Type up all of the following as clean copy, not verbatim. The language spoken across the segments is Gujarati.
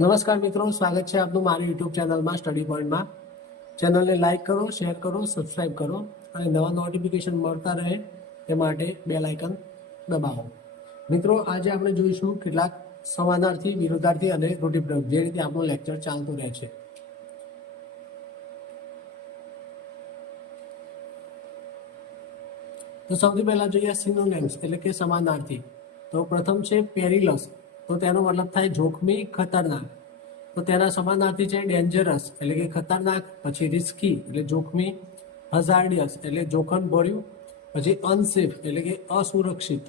નમસ્કાર મિત્રો, સ્વાગત છે આપનું મારી યુટ્યુબ ચેનલમાં સ્ટડી પોઈન્ટમાં. ચેનલને લાઇક કરો, શેર કરો, સબસ્ક્રાઇબ કરો અને નવા નોટિફિકેશન મળતા રહે તે માટે બેલ આઇકન દબાવો. મિત્રો, આજે આપણે જોઈશું કેટલાક સમાનાર્થી, વિરોધાર્થી અને રૂઢિપ્રયોગ, જે રીતે આપણું લેક્ચર ચાલતું રહે છે. તો સૌથી પહેલા જોઈએ સિનોનિમ્સ એટલે કે સમાનાર્થી. તો પ્રથમ છે પેરિલસ, તો તેનો મતલબ થાય જોખમી, ખતરનાક. તો તેના સમાનાર્થી છે ડેન્જરસ એટલે કે ખતરનાક, પછી રિસ્કી એટલે જોખમી, હઝાર્ડિયસ એટલે જોખમ ભર્યું, પછી અનસેફ એટલે કે અસુરક્ષિત,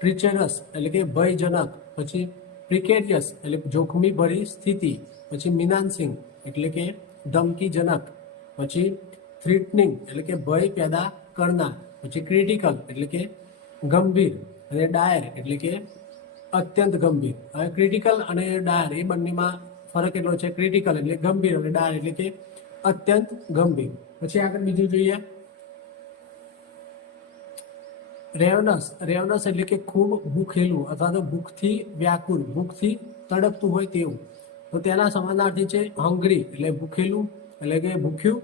ટ્રીચરસ એટલે કે ભયજનક, પછી પ્રિકેરિયસ એટલે જોખમી ભરી સ્થિતિ, પછી મિનાન્સિંગ એટલે કે ધમકીજનક, પછી થ્રીટનિંગ એટલે કે ભય પેદા કરનાર, પછી ક્રિટિકલ એટલે કે ગંભીર અને ડાયર એટલે કે અત્યંત ગંભીર. હવે ક્રિટિકલ અને ડાયર એ બંનેમાં ફરક એટલો છે. ક્રિટિકલ એટલે ગંભીર અને ડાયર એટલે કે અત્યંત ગંભીર. પછી આગળ બીજું જોઈએ રેવનસ. રેવનસ એટલે કે ખૂબ ભૂખેલું અથવા તો ભૂખથી વ્યાકુળ, ભૂખથી તડપતું હોય તેવું. તો તેના સમાનાર્થી છે હંગ્રી એટલે ભૂખેલું એટલે કે ભૂખ્યું,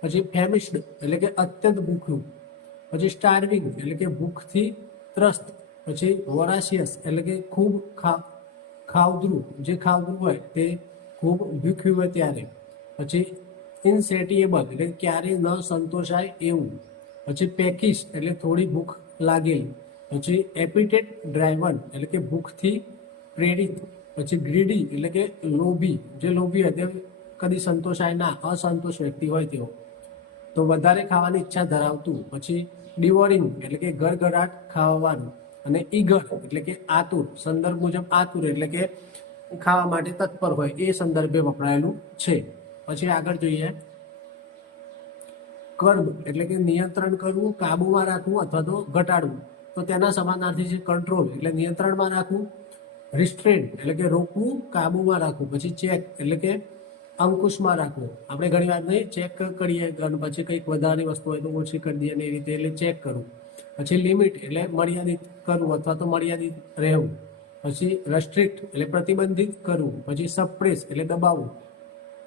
પછી ફેમિસ્ડ એટલે કે અત્યંત ભૂખ્યું, પછી સ્ટાર્વિંગ એટલે કે ભૂખથી ત્રસ્ત, પછી વોરાશિયસ એટલે કે ખૂબ ખાવદ્રું, જે ખાવદ્રું હોય તે ખૂબ ભૂખ્યું હોય ત્યારે, પછી ઇનસેટિએબલ એટલે ક્યારેય ન સંતોષાય એવું, પછી પેકિશ એટલે થોડી ભૂખ લાગેલી, પછી એપિટેટ ડ્રાઈવન એટલે કે ભૂખથી પ્રેરિત, પછી ગ્રીડી એટલે કે લોભી, જે લોભી હોય તે કદી સંતોષાય ના, અસંતોષ વ્યક્તિ હોય તેવો, તો વધારે ખાવાની ઈચ્છા ધરાવતું, પછી ડિવોરિંગ એટલે કે ગળગળાટ ખાવાનું, અને ઈગર એટલે કે આતુર, સંદર્ભ મુજબ આતુર એટલે કે ખાવા માટે તત્પર હોય એ સંદર્ભે વપરાયેલું છે. પછી આગળ જોઈએ કર્બ એટલે કે નિયંત્રણ કરવું, કાબુમાં રાખવું અથવા તો ઘટાડવું. તો તેના સમાનાર્થી છે કંટ્રોલ એટલે નિયંત્રણમાં રાખવું, રિસ્ટ્રેન એટલે કે રોકવું, કાબુમાં રાખવું, પછી ચેક એટલે કે અંકુશમાં રાખવું. આપણે ઘણી વાર નહીં ચેક કરીએ, પછી કંઈક વધારાની વસ્તુ હોય તો ઓછી કરી દઈએ ને એ રીતે, એટલે ચેક કરવું. પછી લિમિટ એટલે મર્યાદિત કરવું અથવા તો મર્યાદિત રહેવું, પછી રેસ્ટ્રિક્ટ એટલે પ્રતિબંધિત કરવું, પછી સપ્રેસ એટલે દબાવવું,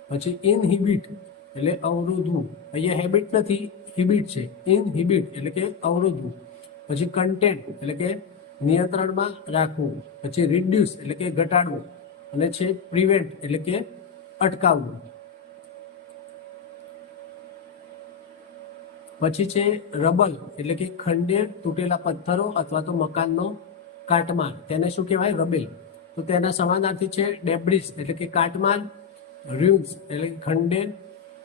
પછી ઇનહિબિટ એટલે અવરોધવું. અહીંયા હેબિટ નથી, હિબિટ છે. ઇનહિબિટ એટલે કે અવરોધવું, પછી કન્ટેન્ટ એટલે કે નિયંત્રણમાં રાખવું, પછી રિડ્યુસ એટલે કે ઘટાડવું, અને છે પ્રિવેન્ટ એટલે કે અટકાવવું. પછી છે રબલ એટલે કે ખંડેર, તૂટેલા પથ્થરો અથવા તો મકાનનો કાટમાળ, તેને શું કહેવાય? રબેલ. તો તેના સમાનાર્થી છે ડેબ્રિસ એટલે કે કાટમાળ, ર્યુન્સ એટલે ખંડેર,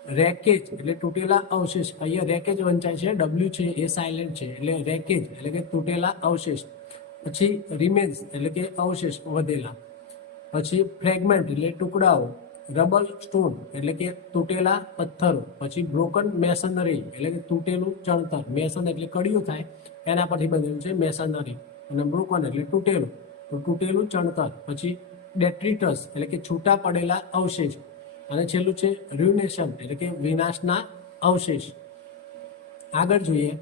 રેકેજ એટલે તૂટેલા અવશેષ. અહીંયા રેકેજ વંચાય છે, ડબલ્યુ છે એ સાયલેન્ટ છે, એટલે રેકેજ એટલે કે તૂટેલા અવશેષ. પછી રિમેન્સ એટલે કે અવશેષ વધેલા, પછી ફ્રેગમેન્ટ એટલે ટુકડાઓ, રબલ સ્ટોન એટલે કે તૂટેલા પથ્થરો, પછી બ્રોકન મેસનરી એટલે કે તૂટેલું ચણતર. મેસન એટલે કડિયું થાય, એના પરથી બનેલું છે મેસનરી, અને બ્રોકન એટલે તૂટેલું, તો તૂટેલું ચણતર. પછી ડેટ્રિટસ એટલે કે છૂટા પડેલા અવશેષ, અને છેલ્લું છે ર્યુનેશન એટલે કે વિનાશના અવશેષ. આગળ જોઈએ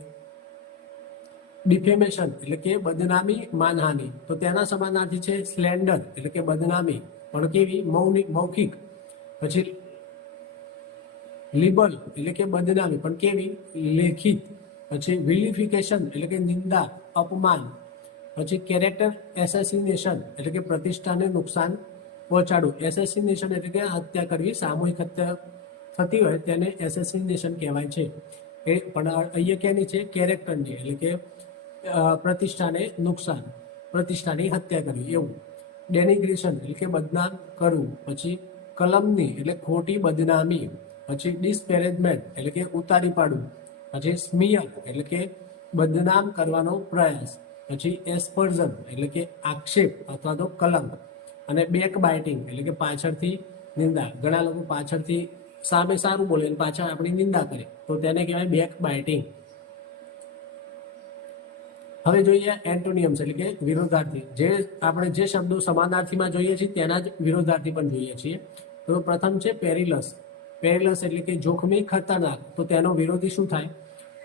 ડિફેમેશન એટલે કે બદનામી, માનહાનિ. તો તેના સમાનાર્થી છે સ્લેન્ડર એટલે કે બદનામી, પણ કેવી? મૌખિક. પછી લિબલ એટલે કે બદનામી, પણ કેવી? લેખિત. પછી વિલિફિકેશન એટલે કે નિંદા, અપમાન. પછી કેરેક્ટર એસેસિનેશન એટલે કે પ્રતિષ્ઠાને નુકસાન પહોંચાડવું. એસેસિનેશન એટલે કે હત્યા કરવી, સામૂહિક હત્યા થતી હોય તેને એસેસિનેશન કહેવાય છે. એ પણ અહીંયા ક્યાંની છે? કેરેક્ટરની એટલે કે પ્રતિષ્ઠાને નુકસાન, પ્રતિષ્ઠાની હત્યા કરવી એવું. ડેનિગ્રેશન એટલે કે બદનામ કરવું. પછી કલમની એટલે ખોટી બદનામી. પછી ડિસ્પેરેજમેન્ટ એટલે કે ઉતારી પાડવું. પછી સ્મિયર એટલે કે બદનામ કરવાનો પ્રયાસ. પછી એસ્પર્ઝન એટલે કે આક્ષેપ અથવા તો કલંક. અને બેક બાઇટિંગ એટલે કે પાછળથી નિંદા. ઘણા લોકો પાછળથી સામે સારું બોલે અને પાછળ આપણી નિંદા કરે, તો તેને કહેવાય બેક બાઇટિંગ. હવે જોઈએ એન્ટોનિયમ્સ એટલે કે વિરોધાર્થી. જે આપણે જે શબ્દો સમાનાર્થીમાં જોઈએ છીએ તેના જ વિરોધાર્થી પણ જોઈએ છીએ. તો પ્રથમ છે પેરિલસ. પેરિલસ એટલે કે જોખમી, ખતરનાક. તો તેનો વિરોધી શું થાય?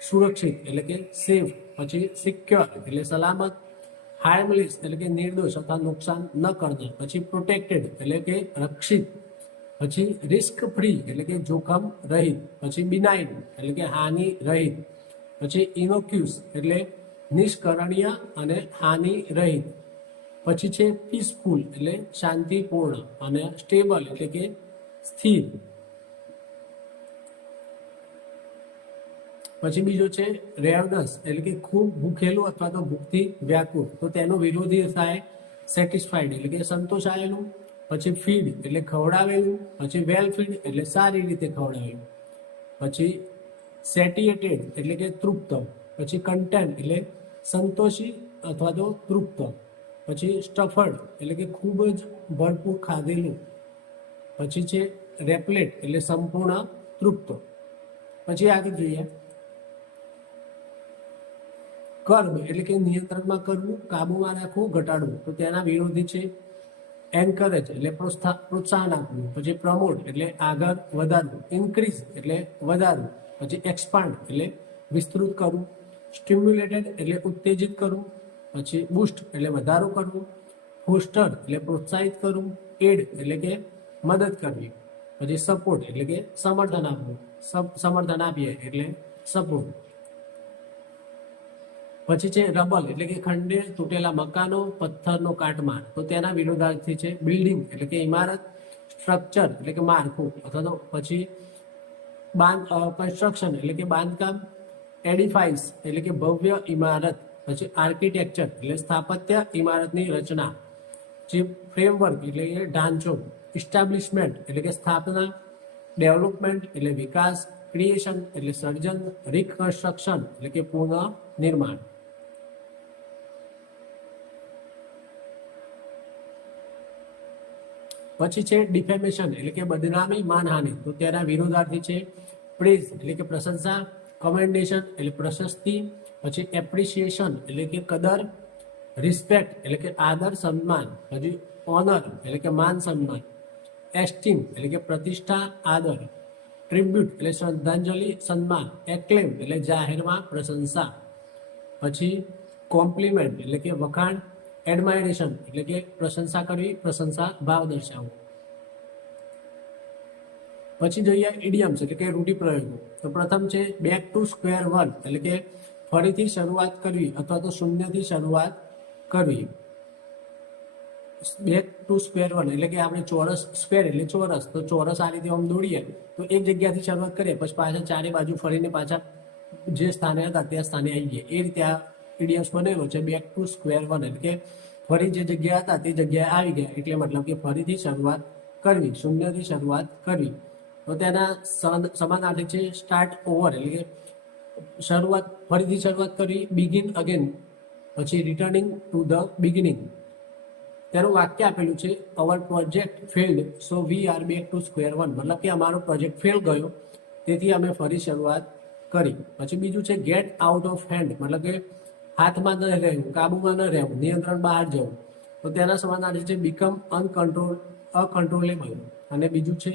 સુરક્ષિત એટલે કે સેફ. પછી સિક્યોર એટલે સલામત, હાર્મલેસ એટલે કે નિર્દોષ અથવા નુકસાન ન કરનાર. પછી પ્રોટેક્ટેડ એટલે કે રક્ષિત. પછી રિસ્ક ફ્રી એટલે કે જોખમ રહિત. પછી બિનાઇન એટલે કે હાનિ રહિત. પછી ઇનોક્યુસ એટલે નિષ્કરણીય અને હાનિ રહિત. પછી છે પીસફુલ એટલે શાંતિપૂર્ણ. અને સ્ટેબલ એટલે કે સ્થિર. પછી બીજો છે રેવનસ એટલે કે ખૂબ ભૂખેલું અથવા તો ભૂખથી વ્યાકુળ. તો તેનો વિરોધી થાય સેટિસ્ફાઈડ એટલે કે સંતોષાયેલું. પછી ફીડ એટલે ખવડાવેલું. પછી વેલ ફીડ એટલે સારી રીતે ખવડાવેલું. પછી સેટિએટેડ એટલે કે તૃપ્ત. પછી કન્ટેન્ટ એટલે સંતોષી અથવા તો તૃપ્ત. પછી સ્ટફર્ડ એટલે કે ખૂબ જ ભરપૂર ખાધેલું. પછી છે રેપ્લેટ એટલે સંપૂર્ણ તૃપ્ત. પછી આગળ જોઈએ કર્બ એટલે કે નિયંત્રણમાં કરવું, કાબુમાં રાખવું, ઘટાડવું. તો તેના વિરોધી છે એન્કરેજ એટલે પ્રોત્સાહન આપવું. પછી પ્રમોટ એટલે આગળ વધારવું. ઇન્ક્રીઝ એટલે વધારવું. પછી એક્સપાન્ડ એટલે વિસ્તૃત કરવું. સ્ટિમ્યુલેટેડ એટલે ઉત્તેજિત કરવું. પછી બુસ્ટ એટલે વધારો કરવું. ફોસ્ટર એટલે પ્રોત્સાહિત કરવું. એડ એટલે કે મદદ કરવી. પછી સપોર્ટ એટલે કે સમર્થન આપવું. સમર્થન આપીએ એટલે સપોર્ટ. પછી છે રબલ એટલે કે ખંડેર તૂટેલા મકાનો, પથ્થરનો કાટમાળ. તો તેના વિરોધાર્થી છે બિલ્ડિંગ એટલે કે ઇમારત. સ્ટ્રક્ચર એટલે કે માળખું અથવા તો પછી કન્સ્ટ્રક્શન એટલે કે બાંધકામ. એડિફાઇસ એટલે કે ભવ્ય ઇમારત. પછી આર્કિટેક્ચર એટલે સ્થાપત્ય ઇમારતની રચના. જે ફ્રેમવર્ક એટલે કે ઢાંચો. ઇસ્ટાબ્લિશમેન્ટ એટલે કે સ્થાપના. ડેવલપમેન્ટ એટલે વિકાસ. ક્રિએશન એટલે સર્જન. રિકન્સ્ટ્રક્શન એટલે કે પુનઃ નિર્માણ. પછી છે ડિફેમેશન એટલે કે બદનામી, માનહાનિ. તો તેના વિરોધાર્થી છે પ્રેઝ એટલે કે પ્રશંસા. કમેન્ડેશન એટલે પ્રશસ્તિ. પછી એપ્રિસિએશન એટલે કે કદર. રિસ્પેક્ટ એટલે કે આદર સન્માન. પછી ઓનર એટલે કે માન સન્માન. એસ્ટીમ એટલે કે પ્રતિષ્ઠા, આદર. ટ્રિબ્યુટ એટલે શ્રદ્ધાંજલિ, સન્માન. એક્લેમ એટલે જાહેરમાં પ્રશંસા. પછી કોમ્પ્લિમેન્ટ એટલે કે વખાણ. એડમાયરેશન એટલે કે પ્રશંસા કરવી, પ્રશંસા ભાવ દર્શાવવો. પછી જોઈએ ઇડિયમ્સ એટલે કે રૂઢિપ્રયોગો. તો પ્રથમ છે બેક ટુ સ્ક્વેર વન એટલે કે ફરીથી શરૂઆત કરવી અથવા તો શૂન્યથી શરૂઆત કરવી. બેક ટુ સ્ક્વેર વન એટલે કે આપણે ચોરસ, સ્ક્વેર એટલે ચોરસ. તો ચોરસ આ રીતે આમ દોડીએ તો એક જગ્યાથી શરૂઆત કરીએ પછી પાછા ચારે બાજુ ફરીને પાછા જે સ્થાને હતા તે સ્થાને આવી ગયા. એ રીતે આ ઇડિયમ્સ બનેલો છે બેક ટુ સ્ક્વેર વન એટલે કે ફરી જે જગ્યા હતા તે જગ્યાએ આવી ગયા. એટલે મતલબ કે ફરીથી શરૂઆત કરવી, શૂન્યથી શરૂઆત કરવી. તો તેના સમાનાર્થી છે સ્ટાર્ટ ઓવર એટલે કે ફરીથી શરૂઆત કરવી. Begin again. પછી રિટર્નિંગ ટુ ધ બિગિનિંગ. તેનું વાક્ય આપેલું છે our project failed so we are back to square one. મતલબ કે અમારો પ્રોજેક્ટ ફેલ ગયો તેથી અમે ફરી શરૂઆત કરી. પછી બીજું છે ગેટ આઉટ ઓફ હેન્ડ મતલબ કે હાથમાં ન રહેવું, કાબુમાં ન રહેવું, નિયંત્રણ બહાર જવું. તો તેના સમાનાર્થી છે બીકમ અકન્ટ્રોલેબલ. અને બીજું છે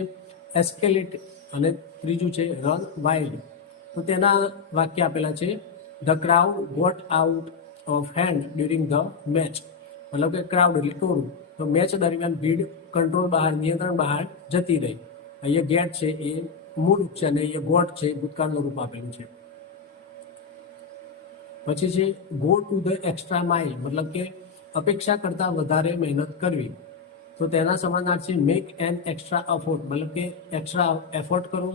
એસ્કેલેટ. અને ત્રીજું છે રન વાઇલ્ડ. તો તેના વાક્ય આપેલા છે the crowd got out of hand during the match. મતલબ કે ક્રાઉડ એટલે ટોળું. તો મેચ દરમિયાન ભીડ કંટ્રોલ બહાર, નિયંત્રણ બહાર જતી રહી. અહીંયા ગેટ છે એ મૂળ રૂપ છે અને અહીંયા ગોટ છે ભૂતકાળનું રૂપ આપેલું છે. પછી છે go to the extra mile મતલબ કે અપેક્ષા કરતાં વધારે મહેનત કરવી. તો તેના સમાનાર્થી છે મેક એન એક્સ્ટ્રા એફોર્ટ મતલબ કે એક્સ્ટ્રા એફોર્ટ કરવો.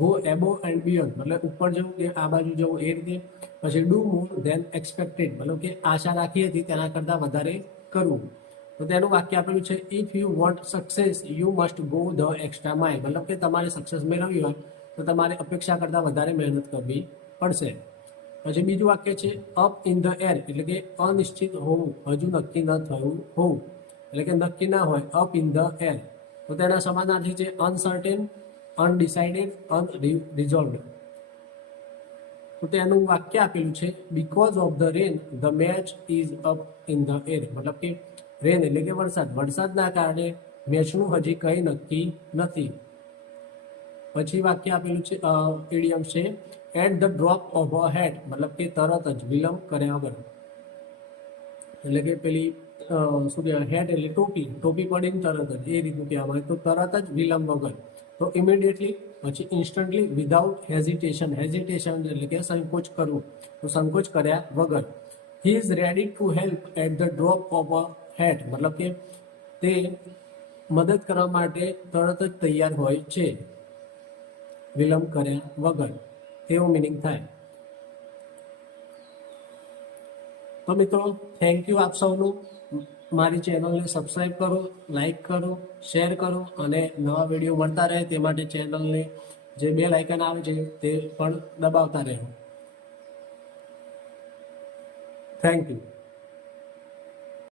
ગો એબો એન્ડ બિયોન્ડ મતલબ ઉપર જવું કે આ બાજુ જવું એ રીતે. પછી ડુ મોર ધેન એક્સપેક્ટેડ મતલબ કે આશા રાખી હતી તેના કરતાં વધારે કરવું. તો તેનું વાક્ય આપેલું છે if you want success you must go the extra mile. મતલબ કે તમારે સક્સેસ મેળવવી હોય તો તમારે અપેક્ષા કરતાં વધારે મહેનત કરવી પડશે. પછી બીજું વાક્ય છે અપ ઇન ધ એર એટલે કે અનિશ્ચિત હોવું, હજુ નક્કી ન થયું હોવું. એટલે કે નક્કી ના હોય, અપ ઇન ધ એર. તો તેના સમાનાર્થી છે અનસર્ટેન, અનડિસાઇડેડ, અનરિઝોલ્વડ. તો તેનું વાક્ય આપેલું છે because of the rain the match is up in the air. મતલબ કે રેન એટલે કે વરસાદ, વરસાદના કારણે મેચનું હજી કંઈ નક્કી નથી. પછી વાક્ય આપેલું છે ઇડિયમ છે at the drop of a hat મતલબ કે તરત જ, વિલંબ કર્યા વગર. એટલે કે પેલી શું કહેવાય હેટ એટલે ટોપી પડીને તરત જ એ રીતનું કહેવામાં આવે. તો તરત જ વિલંબ વગર, તો ઇમિડિયેટલી, પછી ઇન્સ્ટન્ટલી, વિધાઉટ હેઝિટેશન એટલે કે સંકોચ કરવું, તો સંકોચ કર્યા વગર. He is ready to help at the drop of a hat, મતલબ કે તે મદદ કરવા માટે તરત જ તૈયાર હોય છે, વિલંબ કર્યા વગર, તેવો મિનિંગ થાય. તો મિત્રો થેન્ક યુ આપ સૌનું. મારી ચેનલને સબસ્ક્રાઈબ કરો, લાઈક કરો, શેર કરો, અને નવા વિડીયો મળતા રહે તે માટે ચેનલને જે બેલ આઇકન આવે છે તે પણ દબાવતા રહો. Thank you.